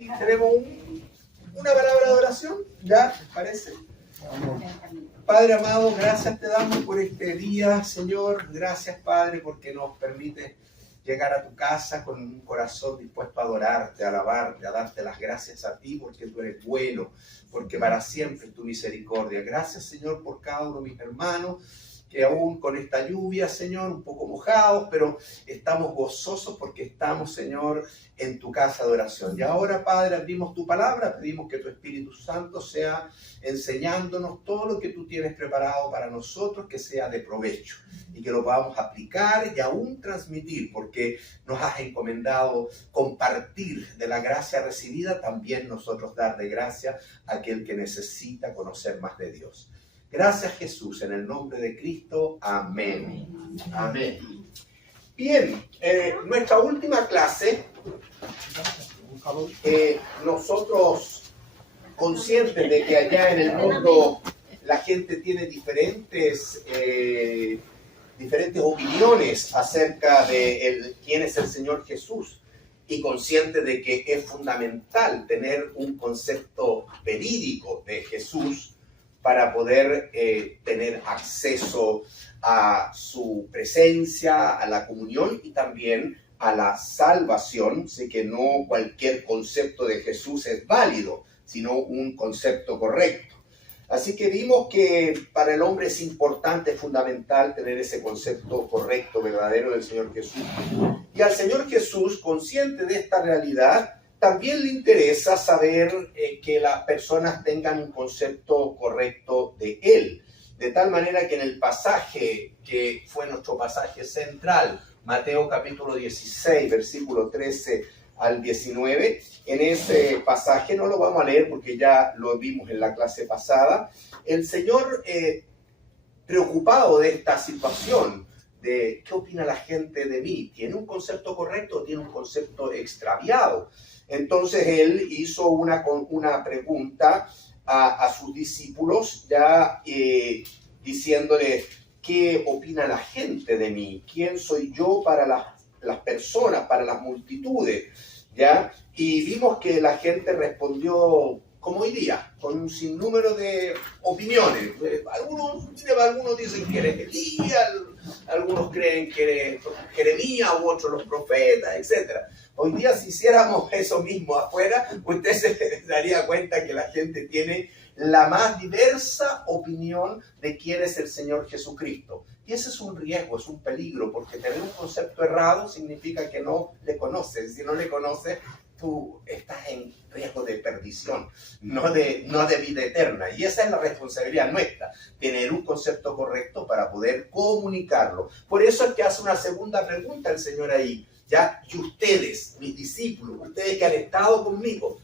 Tenemos una palabra de oración, ¿ya? ¿Parece? Padre amado, gracias te damos por este día, Señor. Gracias, Padre, porque nos permite llegar a tu casa con un corazón dispuesto a adorarte, a alabarte, a darte las gracias a ti, porque tú eres bueno, porque para siempre es tu misericordia. Gracias, Señor, por cada uno de mis hermanos, que aún con esta lluvia, Señor, un poco mojados, pero estamos gozosos porque estamos, Señor, en tu casa de oración. Y ahora, Padre, abrimos tu palabra, pedimos que tu Espíritu Santo sea enseñándonos todo lo que tú tienes preparado para nosotros, que sea de provecho y que lo podamos aplicar y aún transmitir, porque nos has encomendado compartir de la gracia recibida, también nosotros dar de gracia a aquel que necesita conocer más de Dios. Gracias, Jesús, en el nombre de Cristo. Amén. Amén. Bien, nuestra última clase, nosotros conscientes de que allá en el mundo la gente tiene diferentes opiniones acerca de quién es el Señor Jesús, y conscientes de que es fundamental tener un concepto verídico de Jesús para poder tener acceso a su presencia, a la comunión y también a la salvación. Sé que no cualquier concepto de Jesús es válido, sino un concepto correcto. Así que vimos que para el hombre es importante, es fundamental tener ese concepto correcto, verdadero del Señor Jesús. Y al Señor Jesús, consciente de esta realidad, también le interesa saber que las personas tengan un concepto correcto de Él. De tal manera que en el pasaje que fue nuestro pasaje central, Mateo capítulo 16, versículo 13 al 19, en ese pasaje, no lo vamos a leer porque ya lo vimos en la clase pasada, el Señor, preocupado de esta situación, de qué opina la gente de mí, ¿tiene un concepto correcto o tiene un concepto extraviado? Entonces él hizo una pregunta a sus discípulos, ya diciéndole, ¿qué opina la gente de mí? ¿Quién soy yo para las personas, para las multitudes? ¿Ya? Y vimos que la gente respondió como hoy día, con un sinnúmero de opiniones. Algunos dicen que eres Elías, algunos creen que eres Jeremías u otros los profetas, etc. Hoy día, si hiciéramos eso mismo afuera, usted se daría cuenta que la gente tiene la más diversa opinión de quién es el Señor Jesucristo. Y ese es un riesgo, es un peligro, porque tener un concepto errado significa que no le conoces. Si no le conoces, tú estás en riesgo de perdición, no de vida eterna. Y esa es la responsabilidad nuestra, tener un concepto correcto para poder comunicarlo. Por eso es que hace una segunda pregunta el Señor ahí. ¿Ya? Y ustedes, mis discípulos, ustedes que han estado conmigo,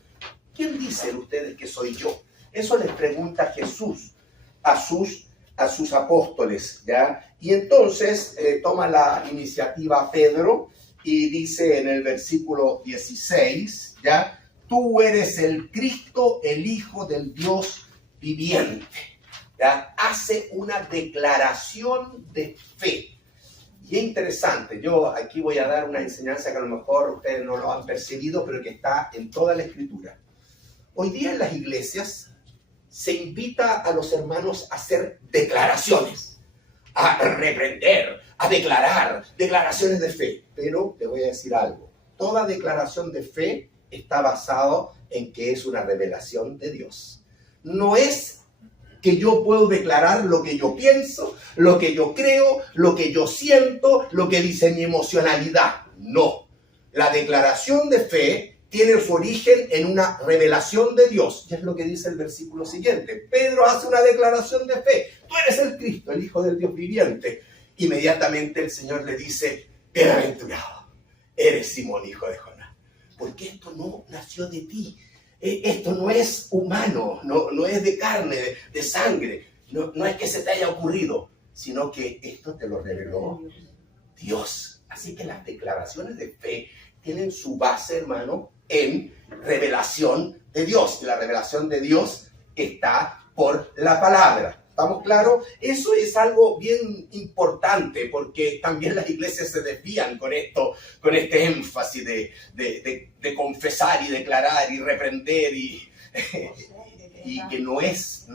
¿quién dicen ustedes que soy yo? Eso les pregunta Jesús a sus apóstoles, ¿ya? Y entonces toma la iniciativa Pedro y dice en el versículo 16, ¿ya? Tú eres el Cristo, el Hijo del Dios viviente, ¿ya? Hace una declaración de fe. Y es interesante, yo aquí voy a dar una enseñanza que a lo mejor ustedes no lo han percibido, pero que está en toda la Escritura. Hoy día en las iglesias se invita a los hermanos a hacer declaraciones, a reprender, a declarar declaraciones de fe. Pero te voy a decir algo, toda declaración de fe está basada en que es una revelación de Dios. No es que yo puedo declarar lo que yo pienso, lo que yo creo, lo que yo siento, lo que dice mi emocionalidad. No. La declaración de fe tiene su origen en una revelación de Dios. Y es lo que dice el versículo siguiente. Pedro hace una declaración de fe. Tú eres el Cristo, el Hijo del Dios viviente. Inmediatamente el Señor le dice, bienaventurado, eres Simón, hijo de Jonás. Porque esto no nació de ti. Esto no es humano, no es de carne, de sangre, no es que se te haya ocurrido, sino que esto te lo reveló Dios. Así que las declaraciones de fe tienen su base, hermano, en revelación de Dios. Y la revelación de Dios está por la palabra. ¿Estamos claros? Eso es algo bien importante porque también las iglesias se desvían con esto, con este énfasis de confesar y declarar y reprender y que no es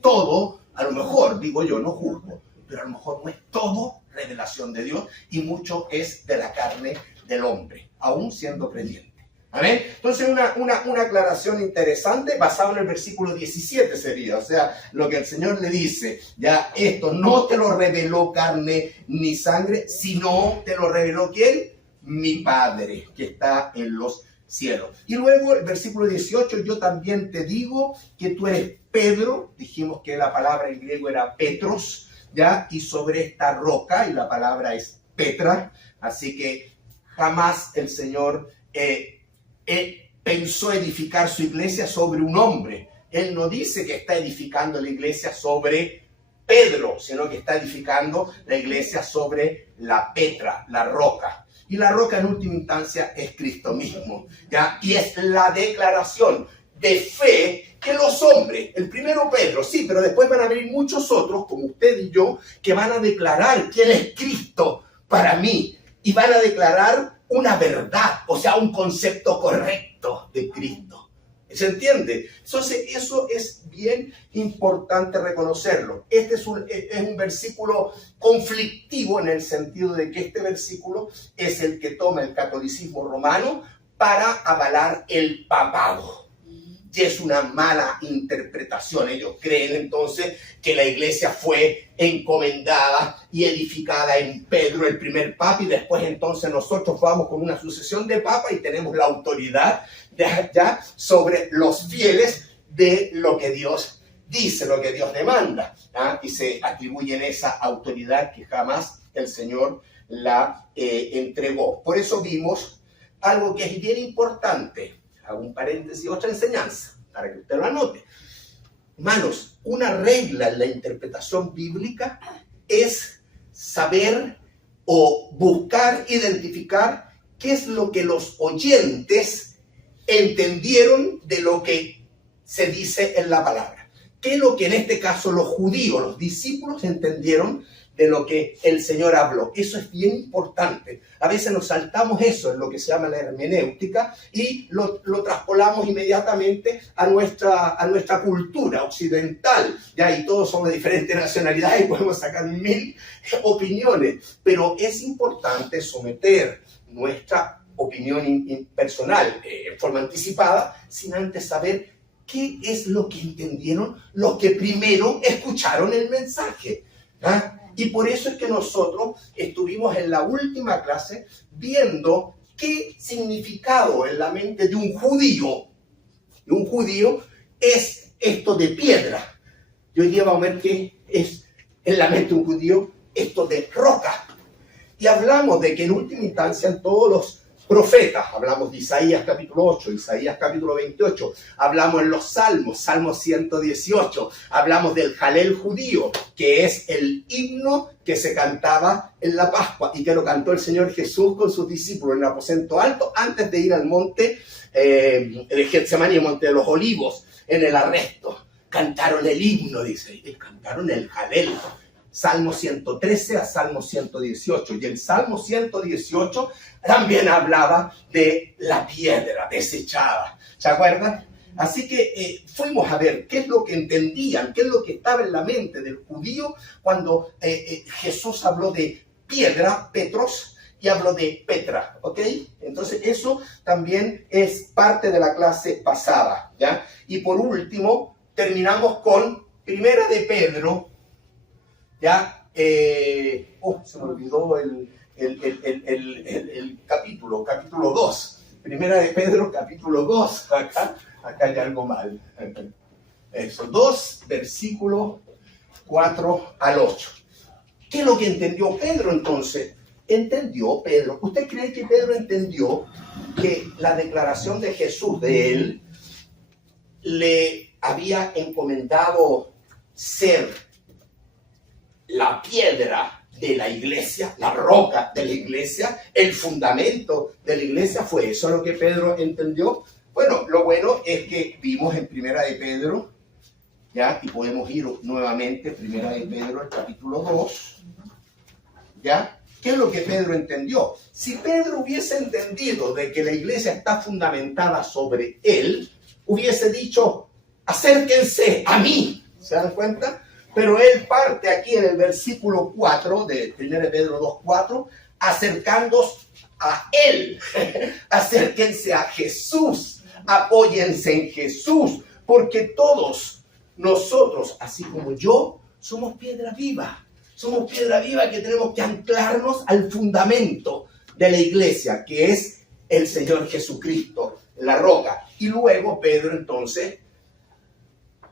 todo, a lo mejor, digo yo, no juzgo, pero a lo mejor no es todo revelación de Dios y mucho es de la carne del hombre, aún siendo creyente. ¿Amén? Entonces una aclaración interesante basada en el versículo 17 sería, o sea, lo que el Señor le dice, ya esto no te lo reveló carne ni sangre, sino te lo reveló ¿quién? Mi Padre que está en los cielos. Y luego el versículo 18, yo también te digo que tú eres Pedro, dijimos que la palabra en griego era Petros, ya, y sobre esta roca, y la palabra es Petra, así que jamás el Señor pensó edificar su iglesia sobre un hombre. Él no dice que está edificando la iglesia sobre Pedro, sino que está edificando la iglesia sobre la Petra, la roca. Y la roca en última instancia es Cristo mismo, ¿ya? Y es la declaración de fe que los hombres, el primero Pedro, sí, pero después van a venir muchos otros, como usted y yo, que van a declarar quién es Cristo para mí. Y van a declarar una verdad, o sea, un concepto correcto de Cristo. ¿Se entiende? Entonces, eso es bien importante reconocerlo. Este es un versículo conflictivo en el sentido de que este versículo es el que toma el catolicismo romano para avalar el papado. Y es una mala interpretación. Ellos creen entonces que la iglesia fue encomendada y edificada en Pedro, el primer papa, y después entonces nosotros vamos con una sucesión de papas y tenemos la autoridad ya sobre los fieles de lo que Dios dice, lo que Dios demanda, ¿ah? Y se atribuyen esa autoridad que jamás el Señor la entregó. Por eso vimos algo que es bien importante. Hago un paréntesis, otra enseñanza, para que usted lo anote. Hermanos, una regla en la interpretación bíblica es saber o buscar, identificar qué es lo que los oyentes entendieron de lo que se dice en la palabra. ¿Qué es lo que en este caso los judíos, los discípulos entendieron de lo que el Señor habló? Eso es bien importante. A veces nos saltamos eso en lo que se llama la hermenéutica y lo traspolamos inmediatamente a nuestra cultura occidental. Ya, y todos somos de diferentes nacionalidades y podemos sacar 1000 opiniones. Pero es importante someter nuestra opinión personal en forma anticipada sin antes saber qué es lo que entendieron los que primero escucharon el mensaje. ¿Ah? Y por eso es que nosotros estuvimos en la última clase viendo qué significado en la mente de un judío es esto de piedra. Y hoy día vamos a ver qué es en la mente de un judío esto de roca. Y hablamos de que en última instancia en todos los profetas, hablamos de Isaías capítulo 8, Isaías capítulo 28, hablamos en los Salmos, Salmo 118, hablamos del Jalel judío, que es el himno que se cantaba en la Pascua y que lo cantó el Señor Jesús con sus discípulos en el aposento alto antes de ir al monte de Getsemaní, el monte de los olivos, en el arresto. Cantaron el himno, dice, y cantaron el Jalel. Salmo 113 a Salmo 118. Y el Salmo 118 también hablaba de la piedra desechada. ¿Se acuerdan? Así que fuimos a ver qué es lo que entendían, qué es lo que estaba en la mente del judío cuando Jesús habló de piedra, Petros, y habló de Petra, ¿ok? Entonces eso también es parte de la clase pasada, ¿ya? Y por último, terminamos con Primera de Pedro, ¿ya? Se me olvidó el capítulo 2. Primera de Pedro, capítulo 2. Acá hay algo mal. Eso, 2, versículo 4 al 8. ¿Qué es lo que entendió Pedro entonces? ¿Entendió Pedro? ¿Usted cree que Pedro entendió que la declaración de Jesús de él le había encomendado ser la piedra de la iglesia, la roca de la iglesia, el fundamento de la iglesia? ¿Fue eso lo que Pedro entendió? Bueno, lo bueno es que vimos en Primera de Pedro, ¿ya? Y podemos ir nuevamente, primera de Pedro, el capítulo 2, ¿ya? ¿Qué es lo que Pedro entendió? Si Pedro hubiese entendido de que la iglesia está fundamentada sobre él, hubiese dicho, acérquense a mí, ¿se dan cuenta? Pero él parte aquí en el versículo 4 de 1 Pedro 2:4, acercándoos a él, acérquense a Jesús, apóyense en Jesús, porque todos nosotros, así como yo, somos piedra viva. Somos piedra viva que tenemos que anclarnos al fundamento de la iglesia, que es el Señor Jesucristo, la roca. Y luego Pedro entonces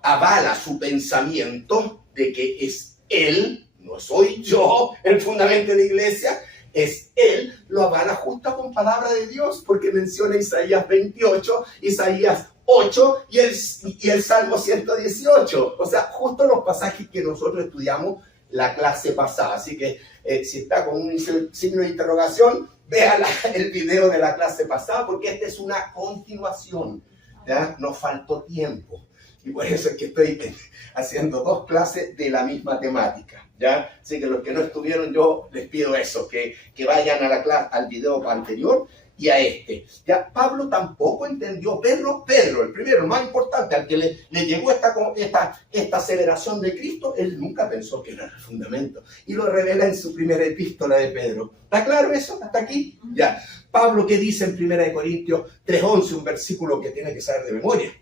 avala su pensamiento de que es Él, no soy yo el fundamento de la iglesia, es Él, lo avala justo con palabra de Dios, porque menciona Isaías 28, Isaías 8 y el Salmo 118. O sea, justo los pasajes que nosotros estudiamos la clase pasada. Así que si está con un signo de interrogación, vea el video de la clase pasada, porque esta es una continuación, ¿ya? Nos faltó tiempo y por eso es que estoy haciendo 2 clases de la misma temática, ¿ya? Así que los que no estuvieron, yo les pido eso, que vayan a la clase, al video anterior y a este. Ya Pablo tampoco entendió, Pedro, el primero, el más importante, al que le llegó esta aceleración de Cristo, él nunca pensó que era el fundamento. Y lo revela en su primera epístola de Pedro. ¿Está claro eso? ¿Hasta aquí? Ya. Pablo, ¿qué dice en 1 Corintios 3:11? Un versículo que tiene que saber de memoria.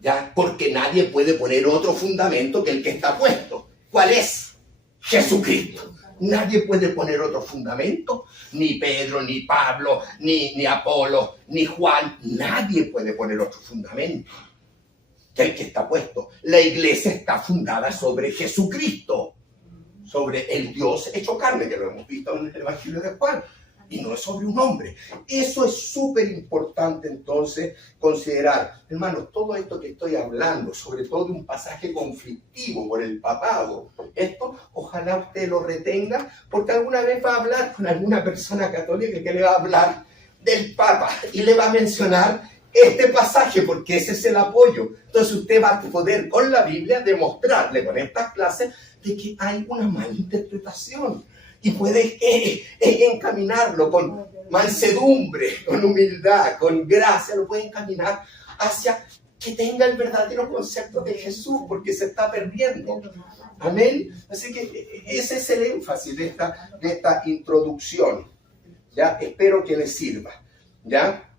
¿Ya? Porque nadie puede poner otro fundamento que el que está puesto. ¿Cuál es? Jesucristo. Nadie puede poner otro fundamento, ni Pedro, ni Pablo, ni Apolo, ni Juan. Nadie puede poner otro fundamento que el que está puesto. La iglesia está fundada sobre Jesucristo, sobre el Dios hecho carne, que lo hemos visto en el Evangelio de Juan, y no es sobre un hombre. Eso es súper importante entonces considerar. Hermanos, todo esto que estoy hablando, sobre todo de un pasaje conflictivo por el papado, esto ojalá usted lo retenga, porque alguna vez va a hablar con alguna persona católica que le va a hablar del Papa y le va a mencionar este pasaje, porque ese es el apoyo. Entonces usted va a poder con la Biblia demostrarle con estas clases de que hay una mala interpretación. Y puedes encaminarlo con mansedumbre, con humildad, con gracia, lo puede encaminar hacia que tenga el verdadero concepto de Jesús, porque se está perdiendo. Amén. Así que ese es el énfasis de esta introducción. ¿Ya? Espero que les sirva. ¿Ya?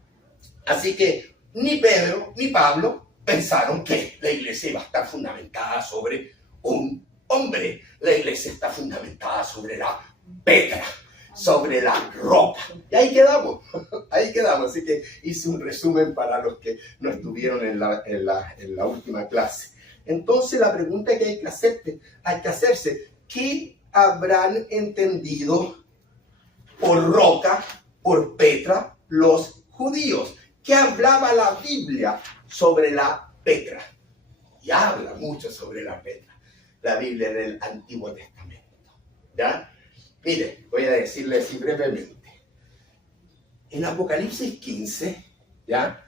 Así que ni Pedro ni Pablo pensaron que la iglesia iba a estar fundamentada sobre un hombre. La iglesia está fundamentada sobre la Petra, sobre la roca. Y ahí quedamos. Así que hice un resumen para los que no estuvieron en la última clase. Entonces la pregunta que hay que hacerse, ¿qué habrán entendido por roca, por Petra, los judíos? ¿Qué hablaba la Biblia sobre la Petra? Y habla mucho sobre la Petra, la Biblia del Antiguo Testamento. ¿Ya? Mire, voy a decirles así brevemente. En Apocalipsis 15, ¿ya?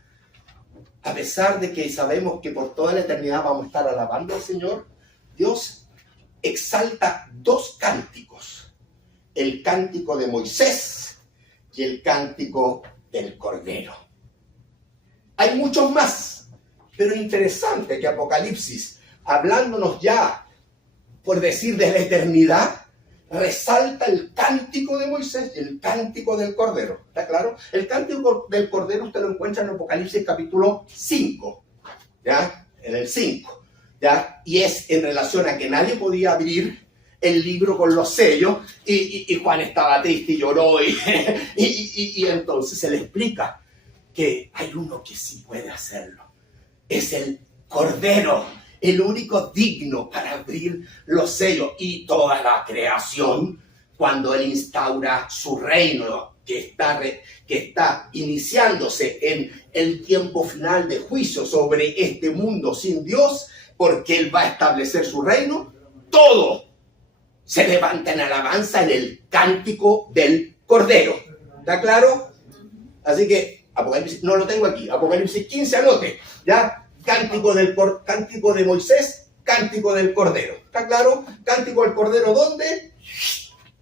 A pesar de que sabemos que por toda la eternidad vamos a estar alabando al Señor, Dios exalta 2 cánticos. El cántico de Moisés y el cántico del Cordero. Hay muchos más, pero es interesante que Apocalipsis, hablándonos ya, por decir, de la eternidad, resalta el cántico de Moisés y el cántico del Cordero. ¿Está claro? El cántico del Cordero usted lo encuentra en Apocalipsis capítulo 5, ¿ya? En el 5, ¿ya? Y es en relación a que nadie podía abrir el libro con los sellos y Juan estaba triste y lloró y entonces se le explica que hay uno que sí puede hacerlo. Es el Cordero, el único digno para abrir los sellos. Y toda la creación, cuando Él instaura su reino, que está iniciándose en el tiempo final de juicio sobre este mundo sin Dios, porque Él va a establecer su reino, todo se levanta en alabanza en el cántico del Cordero. ¿Está claro? Así que Apocalipsis, no lo tengo aquí, Apocalipsis 15, anote, ¿ya? Cántico de Moisés, cántico del Cordero. ¿Está claro? Cántico del Cordero, ¿dónde?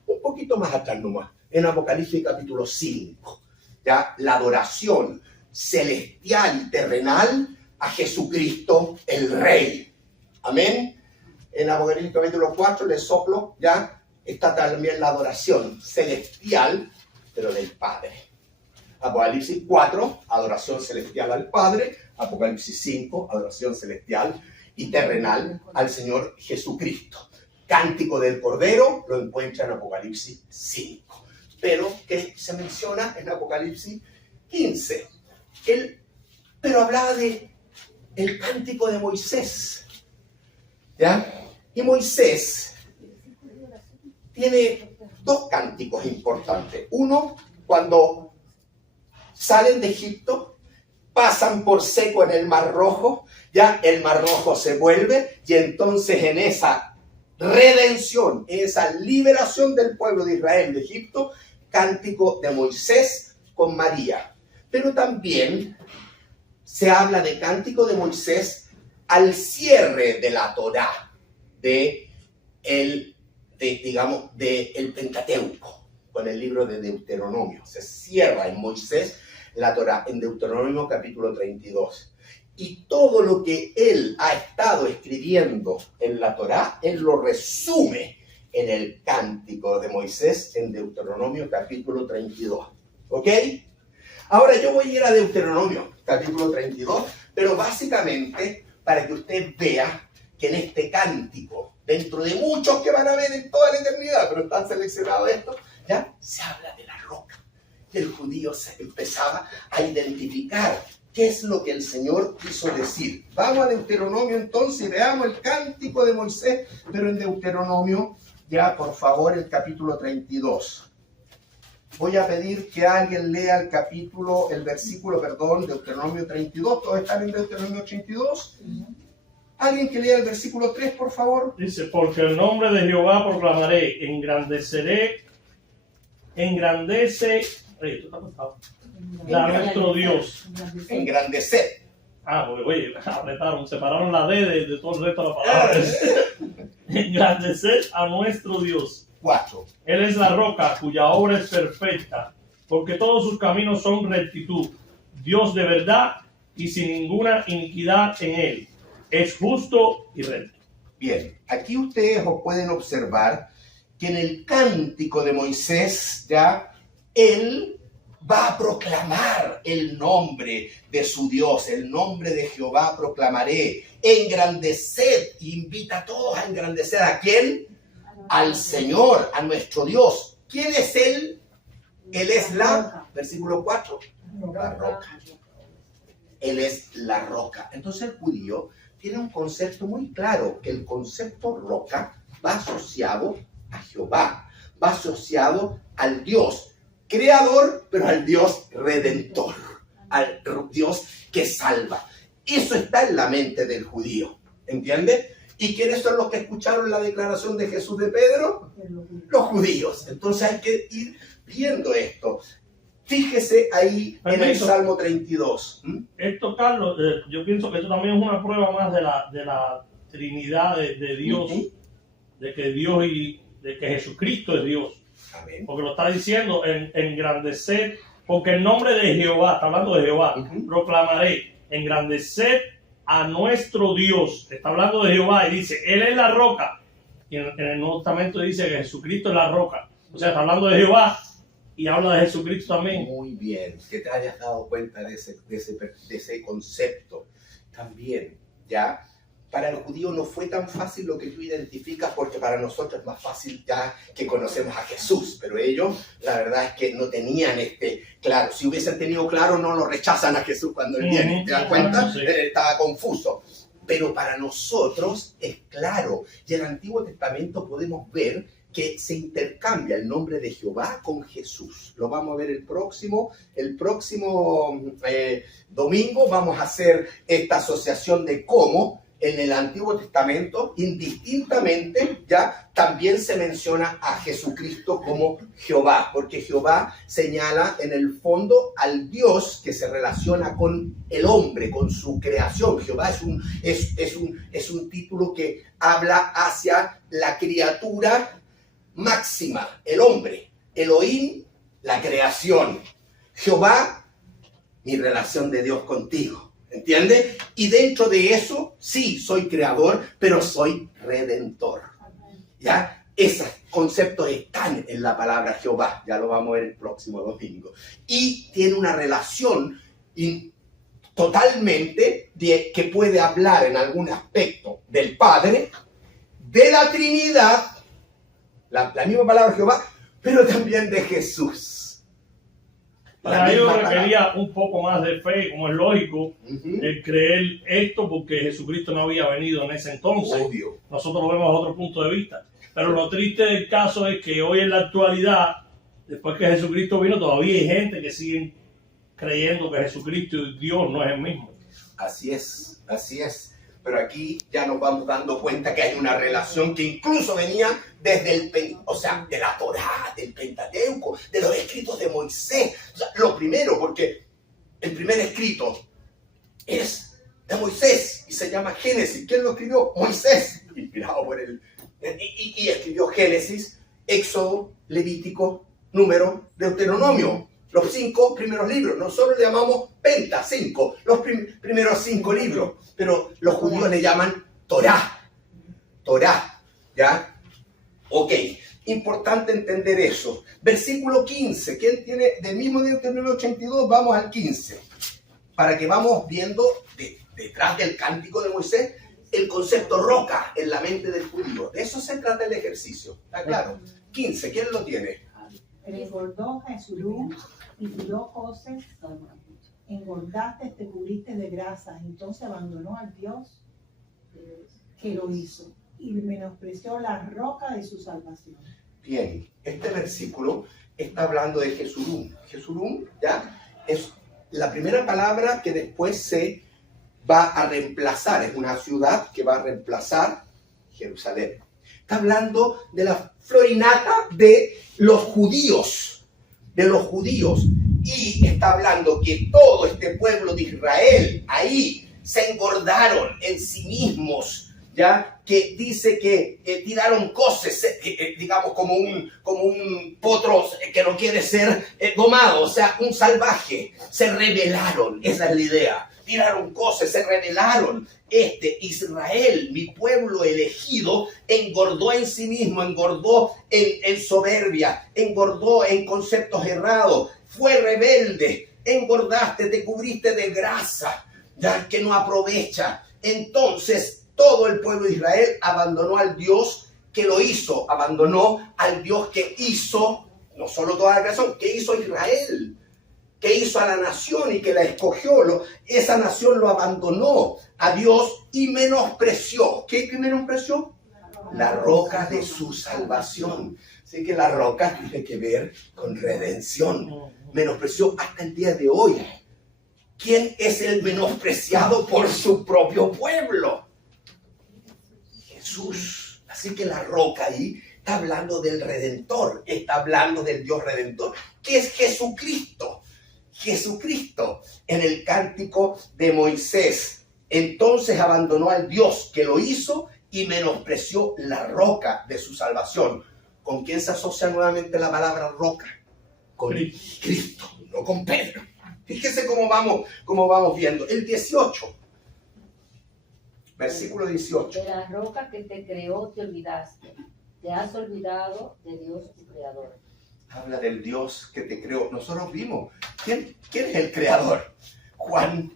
Un poquito más atrás nomás, en Apocalipsis capítulo 5. ¿Ya? La adoración celestial y terrenal a Jesucristo el Rey. Amén. En Apocalipsis capítulo 4, le soplo, ya está también la adoración celestial, pero del Padre. Apocalipsis 4, adoración celestial al Padre. Apocalipsis 5, adoración celestial y terrenal al Señor Jesucristo. Cántico del Cordero lo encuentra en Apocalipsis 5, pero que se menciona en Apocalipsis 15. Pero hablaba de el cántico de Moisés, ¿ya? Y Moisés tiene dos cánticos importantes. Uno, cuando salen de Egipto, pasan por seco en el Mar Rojo, ya el Mar Rojo se vuelve, y entonces en esa redención, en esa liberación del pueblo de Israel de Egipto, cántico de Moisés con María. Pero también se habla de cántico de Moisés al cierre de la Torá, del Pentateuco, con el libro de Deuteronomio. Se cierra en Moisés la Torá, en Deuteronomio capítulo 32. Y todo lo que él ha estado escribiendo en la Torá, él lo resume en el cántico de Moisés en Deuteronomio capítulo 32. ¿Ok? Ahora yo voy a ir a Deuteronomio capítulo 32, pero básicamente para que usted vea que en este cántico, dentro de muchos que van a ver en toda la eternidad, pero están seleccionados estos, ya se habla de la roca. Y el judío se empezaba a identificar qué es lo que el Señor quiso decir. Vamos a Deuteronomio entonces y veamos el cántico de Moisés, pero en Deuteronomio, ya por favor, el capítulo 32. Voy a pedir que alguien lea Deuteronomio 32. ¿Todos están en Deuteronomio 32? Alguien que lea el versículo 3, por favor. Dice, porque el nombre de Jehová proclamaré, engrandece a nuestro Dios. Engrandecer. Porque oye, separaron la D de todo el resto de la palabra. Engrandecer a nuestro Dios. 4. Él es la roca cuya obra es perfecta, porque todos sus caminos son rectitud. Dios de verdad y sin ninguna iniquidad en él. Es justo y recto. Bien, aquí ustedes pueden observar que en el cántico de Moisés ya él va a proclamar el nombre de su Dios, el nombre de Jehová proclamaré, engrandecer, invita a todos a engrandecer a quién, al Señor, a nuestro Dios. ¿Quién es él? Él es versículo 4, la roca. Él es la roca. Entonces el judío tiene un concepto muy claro, que el concepto roca va asociado a Jehová, va asociado al Dios creador, pero al Dios redentor, al Dios que salva. Eso está en la mente del judío, ¿entiende? ¿Y quiénes son los que escucharon la declaración de Jesús de Pedro? Los judíos. Entonces hay que ir viendo esto. Fíjese ahí en el Salmo 32. Esto, Carlos, yo pienso que esto también es una prueba más de la Trinidad de Dios, de que Jesucristo es Dios. Amén. Porque lo está diciendo engrandecer, porque el nombre de Jehová, está hablando de Jehová, proclamaré, engrandecer a nuestro Dios. Está hablando de Jehová y dice, Él es la roca. Y en el Nuevo Testamento dice que Jesucristo es la roca. O sea, está hablando de Jehová y habla de Jesucristo también. Muy bien, que te hayas dado cuenta de ese concepto. También, ya, para el judío no fue tan fácil lo que tú identificas, porque para nosotros es más fácil ya que conocemos a Jesús, pero ellos, la verdad es que no tenían claro. Si hubiesen tenido claro, no lo rechazan a Jesús cuando Él viene, ¿te das cuenta? Sí. Él estaba confuso. Pero para nosotros es claro, y en el Antiguo Testamento podemos ver que se intercambia el nombre de Jehová con Jesús. Lo vamos a ver el próximo domingo. Vamos a hacer esta asociación de cómo en el Antiguo Testamento, indistintamente, ya también se menciona a Jesucristo como Jehová, porque Jehová señala en el fondo al Dios que se relaciona con el hombre, con su creación. Jehová es un título que habla hacia la criatura máxima, el hombre. Elohim, la creación. Jehová, mi relación de Dios contigo. ¿Entiendes? Y dentro de eso, sí, soy creador, pero soy redentor. ¿Ya? Esos conceptos están en la palabra Jehová. Ya lo vamos a ver el próximo domingo. Y tiene una relación totalmente que puede hablar en algún aspecto del Padre, de la Trinidad, la misma palabra Jehová, pero también de Jesús. Para ellos requería un poco más de fe, como es lógico, el creer esto, porque Jesucristo no había venido en ese entonces. Obvio. Nosotros lo vemos a otro punto de vista. Pero lo triste del caso es que hoy en la actualidad, después que Jesucristo vino, todavía hay gente que sigue creyendo que Jesucristo y Dios no es el mismo. Así es, así es. Pero aquí ya nos vamos dando cuenta que hay una relación que incluso venía desde de la Torá, del Pentateuco, de los escritos de Moisés. O sea, lo primero, porque el primer escrito es de Moisés y se llama Génesis. ¿Quién lo escribió? Moisés, inspirado por él. Y escribió Génesis, Éxodo, Levítico, Número, Deuteronomio. Los 5 primeros libros. Nosotros le llamamos Penta, 5. Los primeros 5 libros. Pero los judíos le llaman Torá. Torá. ¿Ya? Ok. Importante entender eso. Versículo 15. ¿Quién tiene del mismo Deuteronomio 82? Vamos al 15. Para que vamos viendo detrás del cántico de Moisés el concepto roca en la mente del judío. De eso se trata el ejercicio. ¿Está claro? 15. ¿Quién lo tiene? Engordó Jesurún y tiró coces, engordaste, te cubriste de grasa, entonces abandonó al Dios que lo hizo y menospreció la roca de su salvación. Bien, este versículo está hablando de Jesurún. Jesurún ya es la primera palabra que después se va a reemplazar, es una ciudad que va a reemplazar Jerusalén. Está hablando de la florinata de los judíos, y está hablando que todo este pueblo de Israel ahí se engordaron en sí mismos, ya que dice que tiraron coces, digamos como un potro que no quiere ser domado, o sea, un salvaje, se rebelaron, esa es la idea. Tiraron cosas, se rebelaron. Israel, mi pueblo elegido, engordó en sí mismo, engordó en soberbia, engordó en conceptos errados, fue rebelde, engordaste, te cubriste de grasa, ya que no aprovecha. Entonces, todo el pueblo de Israel abandonó al Dios que lo hizo, abandonó al Dios que hizo, no solo toda la creación, que hizo Israel, que hizo a la nación y que la escogió. Esa nación lo abandonó a Dios y menospreció. ¿Qué menospreció? La roca de su salvación. Así que la roca tiene que ver con redención. Menospreció hasta el día de hoy. ¿Quién es el menospreciado por su propio pueblo? Jesús. Así que la roca ahí está hablando del Redentor, está hablando del Dios Redentor, que es Jesucristo. Jesucristo en el cántico de Moisés. Entonces abandonó al Dios que lo hizo y menospreció la roca de su salvación. ¿Con quién se asocia nuevamente la palabra roca? Con Cristo, no con Pedro. Fíjese cómo vamos viendo. El 18. Versículo 18. De la roca que te creó te olvidaste. Te has olvidado de Dios tu creador. Habla del Dios que te creó. Nosotros vimos. ¿Quién es el creador? Juan,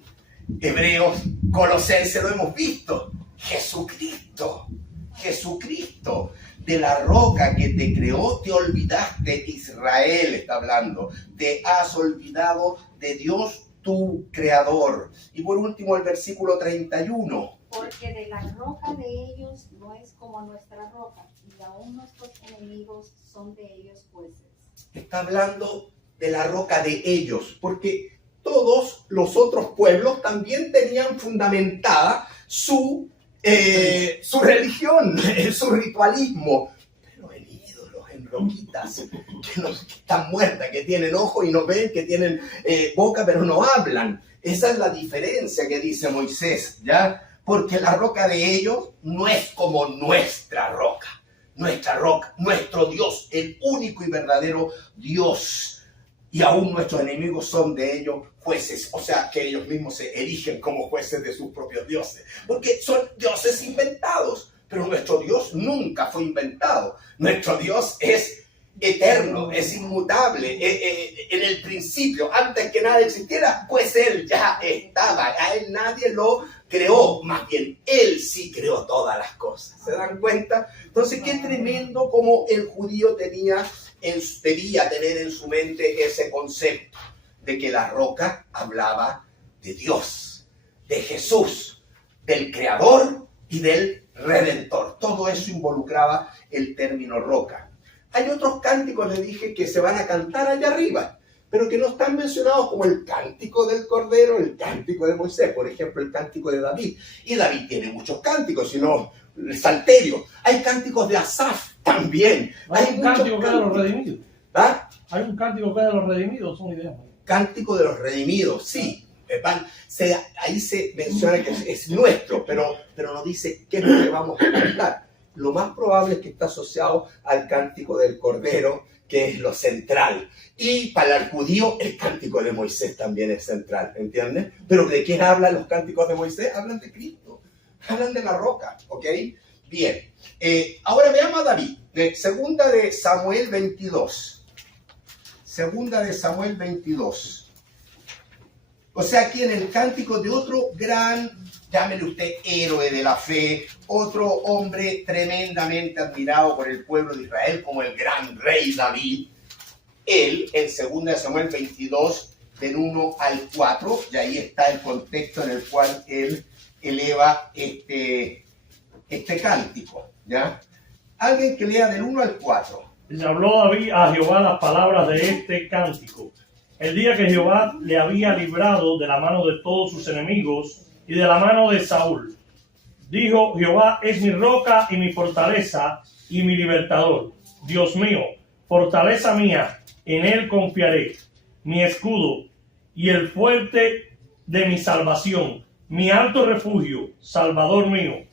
Hebreos, Colosenses, lo hemos visto. Jesucristo. Jesucristo. De la roca que te creó te olvidaste. Israel está hablando. Te has olvidado de Dios tu creador. Y por último el versículo 31. Porque de la roca de ellos no es como nuestra roca, y aún nuestros enemigos son de ellos jueces. Está hablando de la roca de ellos, porque todos los otros pueblos también tenían fundamentada su su religión, su ritualismo, pero en ídolos, en roquitas que están muertas, que tienen ojos y no ven, que tienen boca pero no hablan. Esa es la diferencia que dice Moisés, ¿ya? Porque la roca de ellos no es como nuestra roca, nuestro Dios, el único y verdadero Dios. Y aún nuestros enemigos son de ellos jueces, o sea que ellos mismos se erigen como jueces de sus propios dioses, porque son dioses inventados, pero nuestro Dios nunca fue inventado. Nuestro Dios es eterno, es inmutable, en el principio, antes que nada existiera, pues Él ya estaba, a Él nadie lo creó, más bien Él sí creó todas las cosas. ¿Se dan cuenta? Entonces, qué tremendo como el judío debía tener en su mente ese concepto de que la roca hablaba de Dios, de Jesús, del Creador y del Redentor. Todo eso involucraba el término roca. Hay otros cánticos, les dije, que se van a cantar allá arriba, pero que no están mencionados, como el cántico del Cordero, el cántico de Moisés, por ejemplo, el cántico de David. Y David tiene muchos cánticos, sino el salterio. Hay cánticos de Asaf también. Hay un cántico que es de los redimidos. ¿Ah? Hay un cántico que es de los redimidos, son ideas. Cántico de los redimidos, sí. Ahí se menciona que es nuestro, pero no dice qué es lo que vamos a cantar. Lo más probable es que está asociado al cántico del Cordero, que es lo central. Y para el judío, el cántico de Moisés también es central, ¿entiendes? Pero ¿de quién hablan los cánticos de Moisés? Hablan de Cristo, hablan de la roca, ¿ok? Bien, ahora veamos a David, segunda de Samuel 22. Segunda de Samuel 22. O sea, aquí en el cántico de otro gran, llámele usted héroe de la fe, otro hombre tremendamente admirado por el pueblo de Israel, como el gran rey David. Él, en 2 de Samuel 22, del 1 al 4, y ahí está el contexto en el cual él eleva este cántico, ¿ya? Alguien que lea del 1 al 4. Y habló David a Jehová las palabras de este cántico. El día que Jehová le había librado de la mano de todos sus enemigos y de la mano de Saúl. Dijo: Jehová es mi roca y mi fortaleza y mi libertador. Dios mío, fortaleza mía, en él confiaré. Mi escudo y el fuerte de mi salvación, mi alto refugio, salvador mío.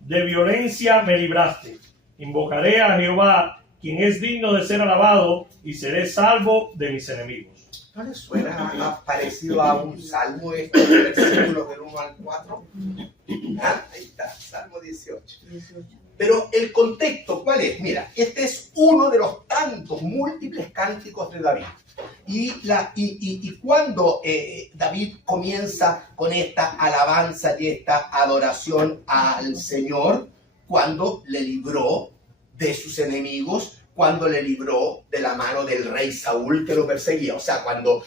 De violencia me libraste. Invocaré a Jehová, quien es digno de ser alabado, y seré salvo de mis enemigos. ¿No les suena parecido a un salmo estos versículos del 1 al 4? Ahí está, Salmo 18. Pero el contexto, ¿cuál es? Mira, este es uno de los tantos múltiples cánticos de David. Y cuando David comienza con esta alabanza y esta adoración al Señor, cuando le libró de sus enemigos, cuando le libró de la mano del rey Saúl que lo perseguía. O sea, cuando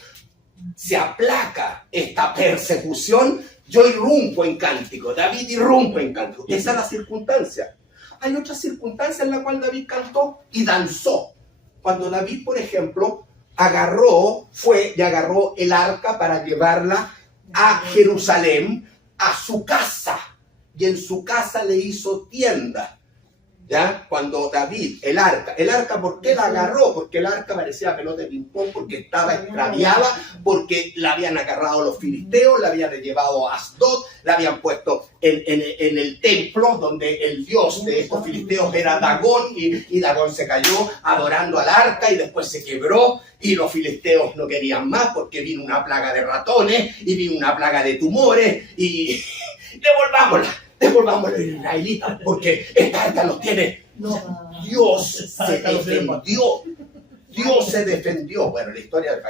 se aplaca esta persecución, yo irrumpo en cántico, David irrumpe en cántico. Esa es la circunstancia. Hay otra circunstancia en la cual David cantó y danzó. Cuando David, por ejemplo, agarró el arca para llevarla a Jerusalén, a su casa, y en su casa le hizo tienda. ¿Ya? Cuando David, el arca, ¿por qué la agarró? Porque el arca parecía pelota de ping-pong, porque estaba extraviada, porque la habían agarrado los filisteos, la habían llevado a Asdod, la habían puesto en el templo donde el dios de estos filisteos era Dagón, y Dagón se cayó adorando al arca y después se quebró, y los filisteos no querían más porque vino una plaga de ratones y vino una plaga de tumores, y devolvámosla a los israelitas, porque esta arca los tiene. No, Dios se defendió. Dios se defendió. Bueno, la historia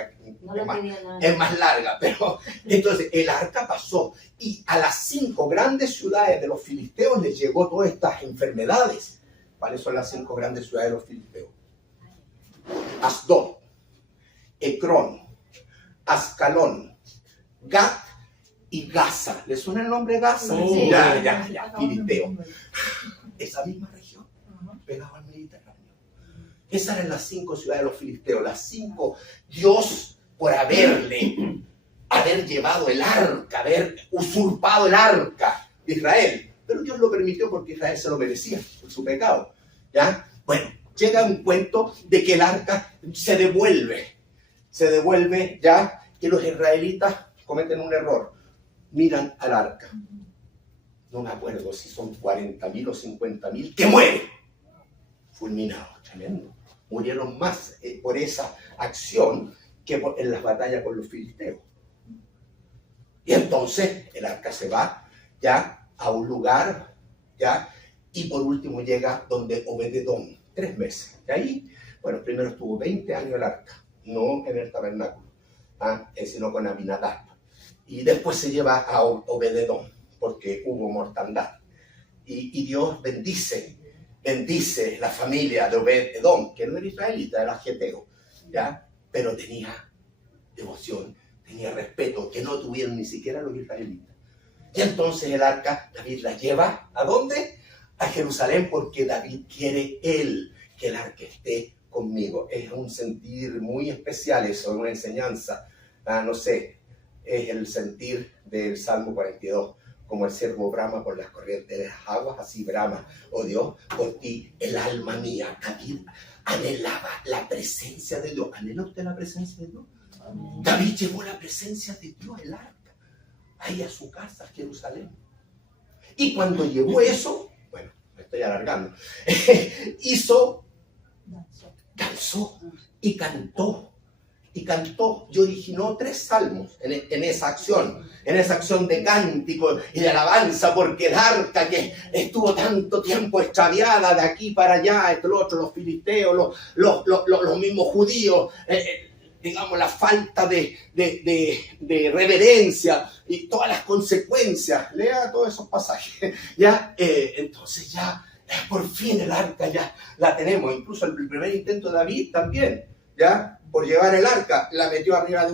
es más larga, pero entonces el arca pasó y a las 5 grandes ciudades de los filisteos les llegó todas estas enfermedades. ¿Cuáles son las 5 grandes ciudades de los filisteos? Asdod, Ecrón, Ascalón, Gat y Gaza. ¿Les suena el nombre Gaza? Sí. Ya, filisteo. Esa misma región, pegada al Mediterráneo. Esas eran las 5 ciudades de los filisteos. Las 5, Dios, por haber llevado el arca, haber usurpado el arca de Israel, pero Dios lo permitió porque Israel se lo merecía por su pecado, ¿ya? Bueno, llega un cuento de que el arca se devuelve, ¿ya? Que los israelitas cometen un error, miran al arca, no me acuerdo si son 40.000 o 50.000, que mueren, fulminados, tremendo. Murieron más por esa acción que en las batallas con los filisteos. Y entonces el arca se va ya a un lugar, ya, y por último llega donde Obed-Edom, 3 meses. Y ahí, bueno, primero estuvo 20 años el arca, no en el tabernáculo, sino con Abinadab. Y después se lleva a Obed-Edom, porque hubo mortandad. Y Dios bendice la familia de Obed-Edom, que no era israelita, era geteo, ¿ya? Pero tenía devoción, tenía respeto, que no tuvieron ni siquiera los israelitas. Y entonces el arca, David la lleva, ¿a dónde? A Jerusalén, porque David quiere él que el arca esté conmigo. Es un sentir muy especial eso, una enseñanza, no sé, es el sentir del Salmo 42. Como el ciervo brama por las corrientes de las aguas, así brama, oh Dios, por ti el alma mía. David anhelaba la presencia de Dios. ¿Anhela usted la presencia de Dios? Amén. David llevó la presencia de Dios, el arca, ahí a su casa, a Jerusalén. Y cuando llevó eso, bueno, me estoy alargando, danzó y cantó. Y cantó y originó 3 salmos en esa acción de cántico y de alabanza, porque el arca que estuvo tanto tiempo extraviada de aquí para allá, esto, lo otro, los filisteos, los mismos judíos, digamos, la falta de reverencia y todas las consecuencias, lea todos esos pasajes, ya, entonces ya, por fin el arca ya la tenemos, incluso el primer intento de David también, ya, por llevar el arca, la metió arriba de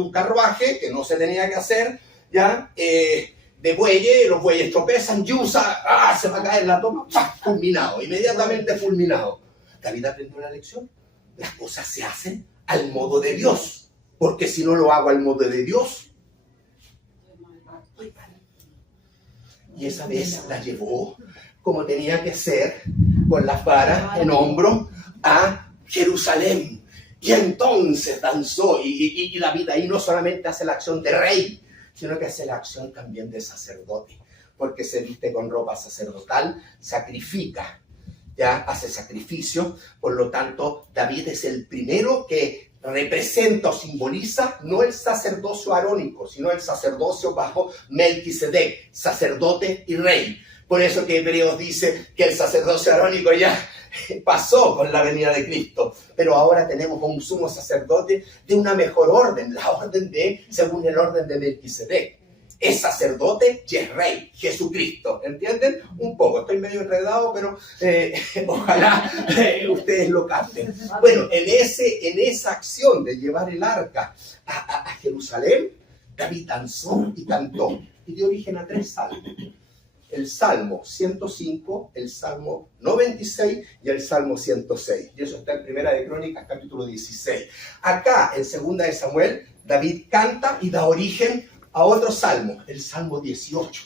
un carruaje que no se tenía que hacer, ya, de bueyes, los bueyes tropezan, Yusa, se va a caer la toma, fulminado, inmediatamente fulminado. David aprendió la lección, las cosas se hacen al modo de Dios, porque si no lo hago al modo de Dios, estoy mal. Y esa vez la llevó como tenía que ser, con las varas en hombro, a Jerusalén. Y entonces danzó, y David ahí no solamente hace la acción de rey, sino que hace la acción también de sacerdote, porque se viste con ropa sacerdotal, sacrifica, ya hace sacrificio. Por lo tanto, David es el primero que representa o simboliza no el sacerdocio arónico, sino el sacerdocio bajo Melquisedec, sacerdote y rey. Por eso que Hebreos dice que el sacerdocio arónico ya pasó con la venida de Cristo, pero ahora tenemos un sumo sacerdote de una mejor orden, la orden según el orden de Melquisedec. Es sacerdote y es rey, Jesucristo. ¿Entienden? Un poco, estoy medio enredado, pero ojalá ustedes lo capten. Bueno, en esa acción de llevar el arca a Jerusalén, David danzó y cantó, y dio origen a 3 salmos. El Salmo 105, el Salmo 96 y el Salmo 106. Y eso está en Primera de Crónicas, capítulo 16. Acá, en Segunda de Samuel, David canta y da origen a otro salmo, el Salmo 18.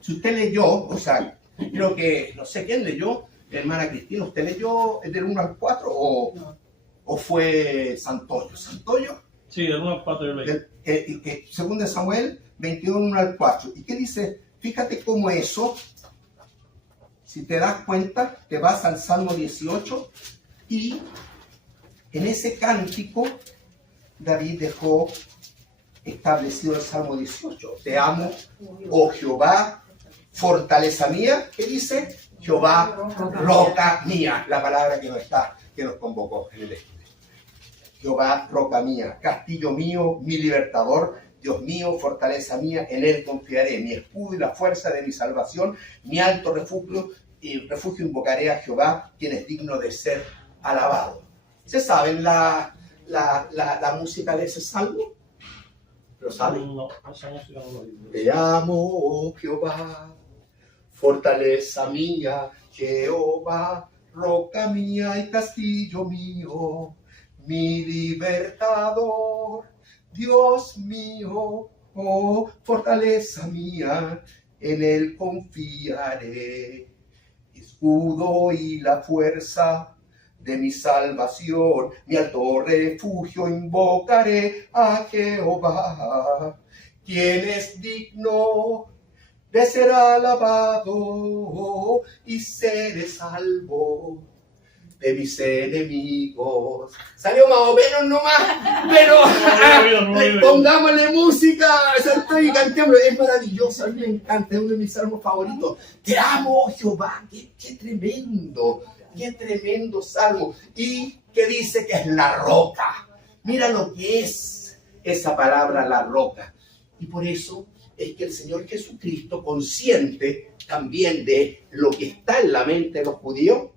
Si usted leyó, o sea, creo que, no sé quién leyó, hermana Cristina, ¿usted leyó del 1 al 4 o fue Santoyo? ¿Santoyo? Sí, del 1 al 4 yo leí. Segunda de Samuel 21, 1 al 4. ¿Y qué dice? Fíjate cómo eso, si te das cuenta, te vas al Salmo 18 y en ese cántico David dejó establecido el Salmo 18. Te amo, oh Jehová, fortaleza mía. ¿Qué dice? Jehová, roca mía. La palabra que nos convocó en el estudio. Jehová, roca mía, castillo mío, mi libertador. Dios mío, fortaleza mía, en él confiaré, mi escudo y la fuerza de mi salvación, mi alto refugio invocaré a Jehová, quien es digno de ser alabado. ¿Se saben la música de ese salmo? ¿Lo saben? No, esa música no lo digo. Te amo, oh Jehová, fortaleza mía, Jehová, roca mía y castillo mío, mi libertador. Dios mío, oh fortaleza mía, en él confiaré. Escudo y la fuerza de mi salvación, mi alto refugio invocaré a Jehová, quien es digno de ser alabado y seré salvo de mis enemigos. Salió más o menos nomás, pero pongámosle música, estoy cantando, es maravilloso, a mí me encanta, es uno de mis salmos favoritos. Te amo, oh Jehová, qué tremendo salmo. Y que dice que es la roca. Mira lo que es esa palabra, la roca. Y por eso es que el Señor Jesucristo, consciente también de lo que está en la mente de los judíos,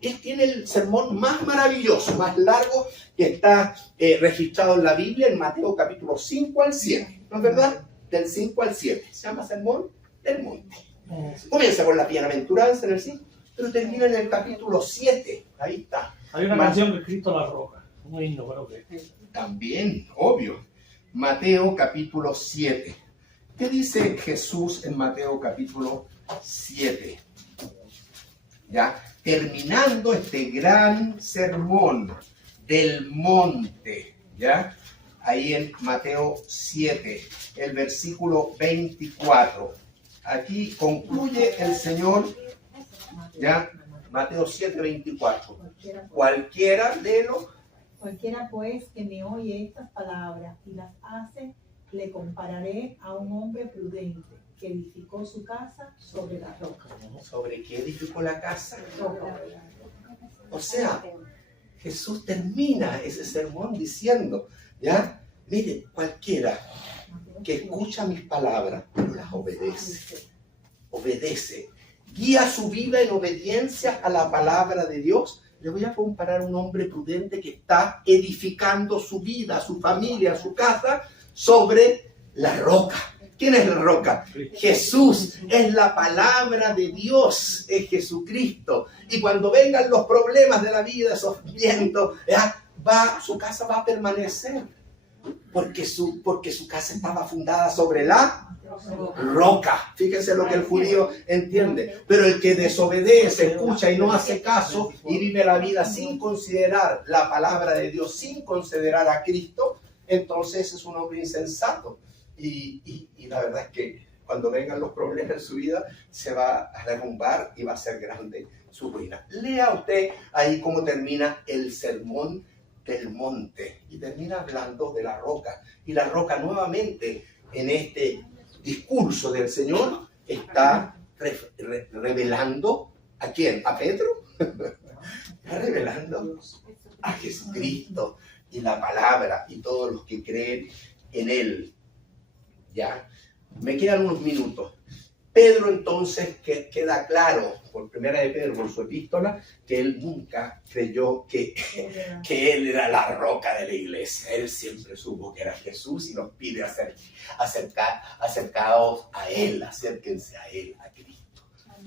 Él tiene el sermón más maravilloso, más largo, que está registrado en la Biblia, en Mateo capítulo 5 al 7. ¿No es verdad? Del 5 al 7. Se llama Sermón del Monte. Comienza con la bienaventuranza en el 5, pero termina en el capítulo 7. Ahí está. Hay una canción que es Cristo la Roca. Un himno, creo que. También, obvio. Mateo capítulo 7. ¿Qué dice Jesús en Mateo capítulo 7? ¿Ya? Terminando este gran sermón del monte, ¿ya? Ahí en Mateo 7, el versículo 24. Aquí concluye el Señor, ¿ya? Mateo 7, 24. Cualquiera, léelo. Cualquiera pues que me oye estas palabras y las hace, le compararé a un hombre prudente que edificó su casa sobre la roca. ¿Sobre qué edificó la casa? Roca. O sea, Jesús termina ese sermón diciendo, ¿ya? Mire, cualquiera que escucha mis palabras, pero las obedece, guía su vida en obediencia a la palabra de Dios. Le voy a comparar a un hombre prudente que está edificando su vida, su familia, su casa sobre la roca. ¿Quién es la roca? Jesús. Es la palabra de Dios, es Jesucristo. Y cuando vengan los problemas de la vida, esos vientos, su casa va a permanecer. Porque su casa estaba fundada sobre la roca. Fíjense lo que el judío entiende. Pero el que desobedece, escucha y no hace caso y vive la vida sin considerar la palabra de Dios, sin considerar a Cristo, entonces es un hombre insensato. Y la verdad es que cuando vengan los problemas en su vida, se va a derrumbar y va a ser grande su ruina. Lea usted ahí cómo termina el sermón del monte. Y termina hablando de la roca. Y la roca nuevamente en este discurso del Señor está revelando ¿a quién? ¿A Pedro? Está revelando a Jesucristo y la palabra y todos los que creen en Él. Ya, me quedan unos minutos. Pedro entonces queda claro, por primera de Pedro, por su epístola, que él nunca creyó que él era la roca de la iglesia. Él siempre supo que era Jesús y nos pide acercaos a Él, acérquense a Él, a Cristo.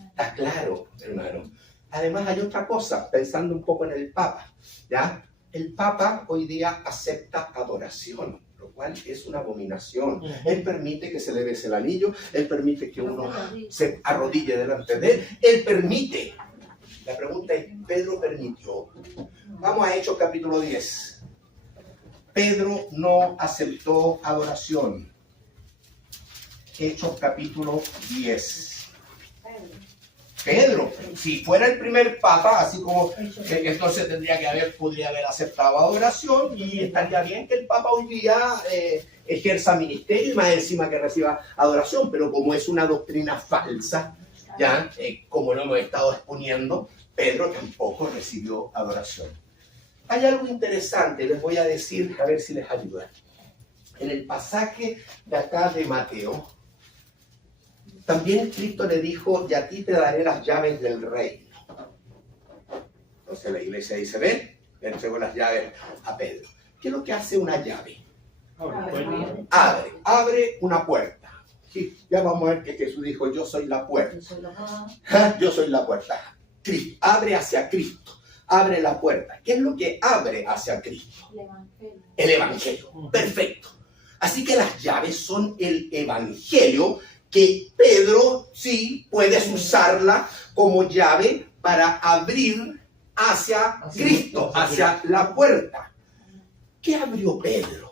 Está claro, hermano. Además hay otra cosa, pensando un poco en el Papa, ¿ya? El Papa hoy día acepta adoración, lo cual es una abominación. Él permite que se le bese el anillo, él permite que uno se arrodille delante de él, él permite. La pregunta es, ¿Pedro permitió? Vamos a Hechos capítulo 10. Pedro no aceptó adoración. Hechos capítulo 10. Pedro, si fuera el primer papa, así como entonces podría haber aceptado adoración y estaría bien que el papa hoy día ejerza ministerio y más encima que reciba adoración, pero como es una doctrina falsa, ya como lo hemos estado exponiendo, Pedro tampoco recibió adoración. Hay algo interesante, les voy a decir, a ver si les ayuda. En el pasaje de acá de Mateo, también Cristo le dijo, y a ti te daré las llaves del reino. Entonces la iglesia dice, ven, le entregó las llaves a Pedro. ¿Qué es lo que hace una llave? Abre una puerta. Sí, ya vamos a ver que Jesús dijo, yo soy la puerta. Yo soy la puerta. Cristo, abre hacia Cristo. Abre la puerta. ¿Qué es lo que abre hacia Cristo? El Evangelio. Perfecto. Así que las llaves son el Evangelio que Pedro sí puedes usarla como llave para abrir hacia Cristo, hacia la puerta. ¿Qué abrió Pedro?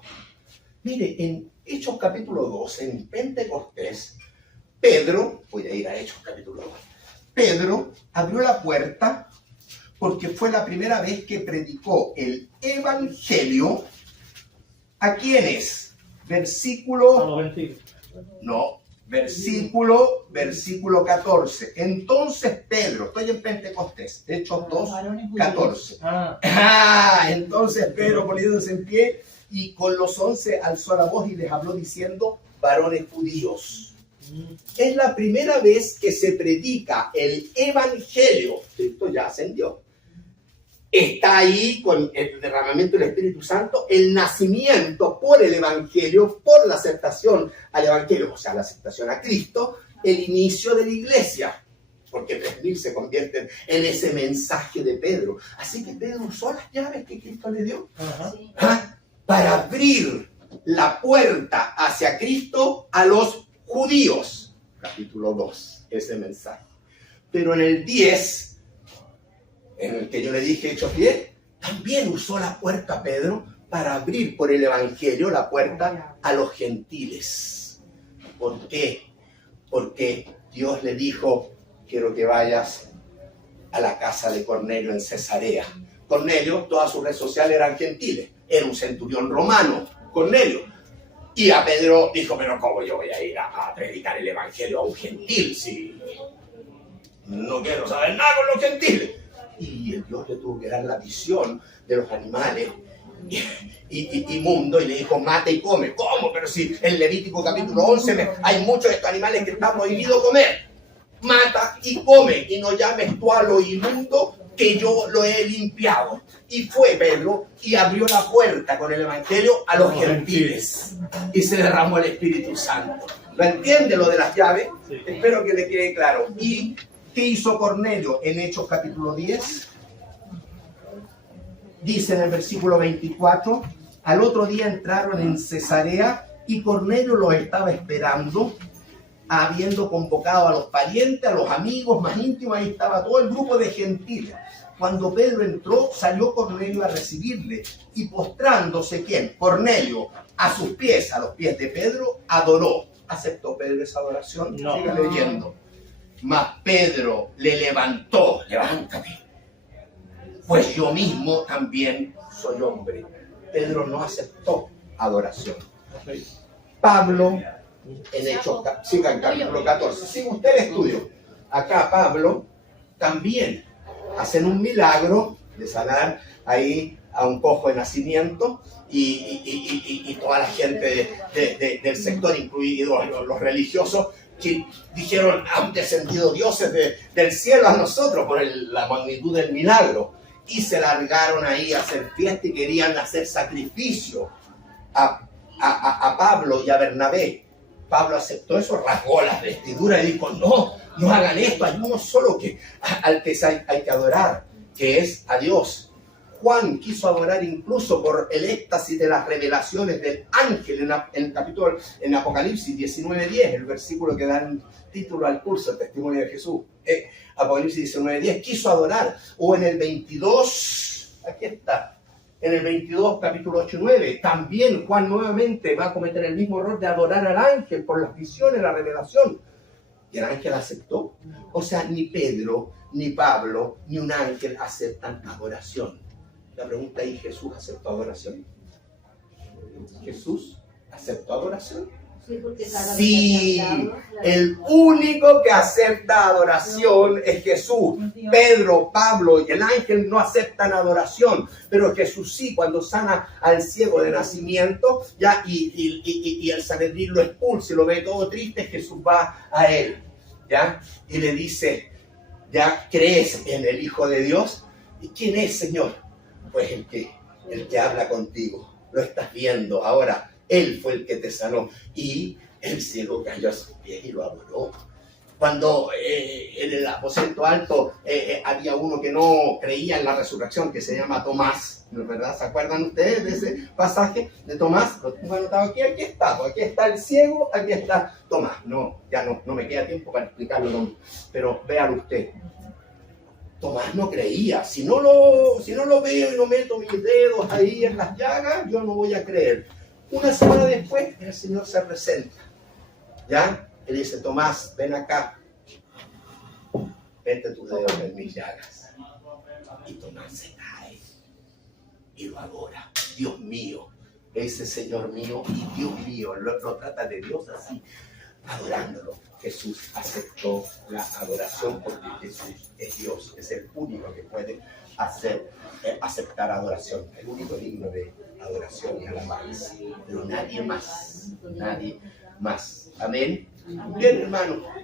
Mire, en Hechos capítulo 2, en Pentecostés, Pedro, voy a ir a Hechos capítulo 2, Pedro abrió la puerta porque fue la primera vez que predicó el Evangelio. ¿A quiénes? Versículo 14. Entonces Pedro, estoy en Pentecostés, Hechos 2, 14. Entonces Pedro, poniéndose en pie, y con los 11 alzó la voz y les habló diciendo: varones judíos. Es la primera vez que se predica el Evangelio. Cristo ya ascendió. Está ahí con el derramamiento del Espíritu Santo, el nacimiento por el Evangelio, por la aceptación al Evangelio, o sea, la aceptación a Cristo, el inicio de la iglesia, porque 3.000 se convierten en ese mensaje de Pedro. Así que Pedro usó las llaves que Cristo le dio para abrir la puerta hacia Cristo a los judíos. Capítulo 2, ese mensaje. Pero en el 10, en el que yo le dije Hechos 10, también usó la puerta Pedro para abrir por el Evangelio la puerta a los gentiles. ¿Por qué? Porque Dios le dijo: quiero que vayas a la casa de Cornelio en Cesarea. Cornelio, todas sus redes sociales eran gentiles. Era un centurión romano, Cornelio. Y a Pedro dijo: pero ¿cómo yo voy a ir a predicar el Evangelio a un gentil si no quiero saber nada con los gentiles? Y el Dios le tuvo que dar la visión de los animales inmundos y le dijo: mata y come. ¿Cómo? Pero si en Levítico capítulo 11 hay muchos de estos animales que está prohibido comer. Mata y come, y no llames tú a lo inmundo, que yo lo he limpiado. Y fue Pedro y abrió la puerta con el Evangelio a los gentiles, y se derramó el Espíritu Santo. ¿Lo entiende lo de las llaves? Sí. Espero que le quede claro. ¿Y qué hizo Cornelio en Hechos capítulo 10? Dice en el versículo 24: al otro día entraron en Cesarea y Cornelio los estaba esperando, habiendo convocado a los parientes, a los amigos más íntimos. Ahí estaba todo el grupo de gentiles. Cuando Pedro entró, salió Cornelio a recibirle, y postrándose, ¿quién? Cornelio, a sus pies, a los pies de Pedro, adoró. ¿Aceptó Pedro esa adoración? No. Siga leyendo. Mas Pedro le levantó: levántate, pues yo mismo también soy hombre. Pedro no aceptó adoración. Pablo, en Hechos, siga en capítulo 14, siga usted el estudio. Acá Pablo también hacen un milagro de sanar ahí a un cojo de nacimiento, y toda la gente del sector, incluidos los religiosos, que dijeron: han descendido dioses del cielo a nosotros por la magnitud del milagro, y se largaron ahí a hacer fiesta y querían hacer sacrificio a Pablo y a Bernabé. Pablo aceptó eso, rasgó las vestiduras y dijo: no hagan esto, hay uno solo al que hay que adorar, que es a Dios. Juan quiso adorar incluso por el éxtasis de las revelaciones del ángel en Apocalipsis 19:10, el versículo que da título al curso, el testimonio de Jesús. Apocalipsis 19:10, quiso adorar. O en el 22, aquí está, en el 22, capítulo 8 y 9, también Juan nuevamente va a cometer el mismo error de adorar al ángel por las visiones, la revelación. Y el ángel aceptó. O sea, ni Pedro, ni Pablo, ni un ángel aceptan adoración. La pregunta ahí: ¿Jesús aceptó adoración? ¿Jesús aceptó adoración? Sí, el único que acepta adoración es Jesús. Pedro, Pablo y el ángel no aceptan adoración, pero Jesús sí. Cuando sana al ciego de nacimiento, ya y el Sanedrín lo expulsa y lo ve todo triste, Jesús va a él, ya, y le dice: ¿ya crees en el Hijo de Dios? ¿Y quién es, Señor? Pues el que habla contigo. Lo estás viendo ahora. Él fue el que te sanó. Y el ciego cayó a sus pies y lo adoró. Cuando en el aposento alto había uno que no creía en la resurrección, que se llama Tomás, ¿no es verdad? ¿Se acuerdan ustedes de ese pasaje de Tomás? Lo tengo anotado aquí, aquí está el ciego, aquí está Tomás. No, ya no me queda tiempo para explicarlo, pero véalo usted. Tomás no creía, si no lo veo y no meto mis dedos ahí en las llagas, yo no voy a creer. Una semana después, el Señor se presenta, ¿ya? Él dice, Tomás, ven acá, mete tus dedos en mis llagas. Y Tomás se cae y lo adora. Dios mío, ese Señor mío y Dios mío, lo trata de Dios así, adorándolo. Jesús aceptó la adoración porque Jesús es Dios, es el único que puede aceptar adoración, el único digno de adoración y alabanza, pero nadie más. Amén. Bien, hermano.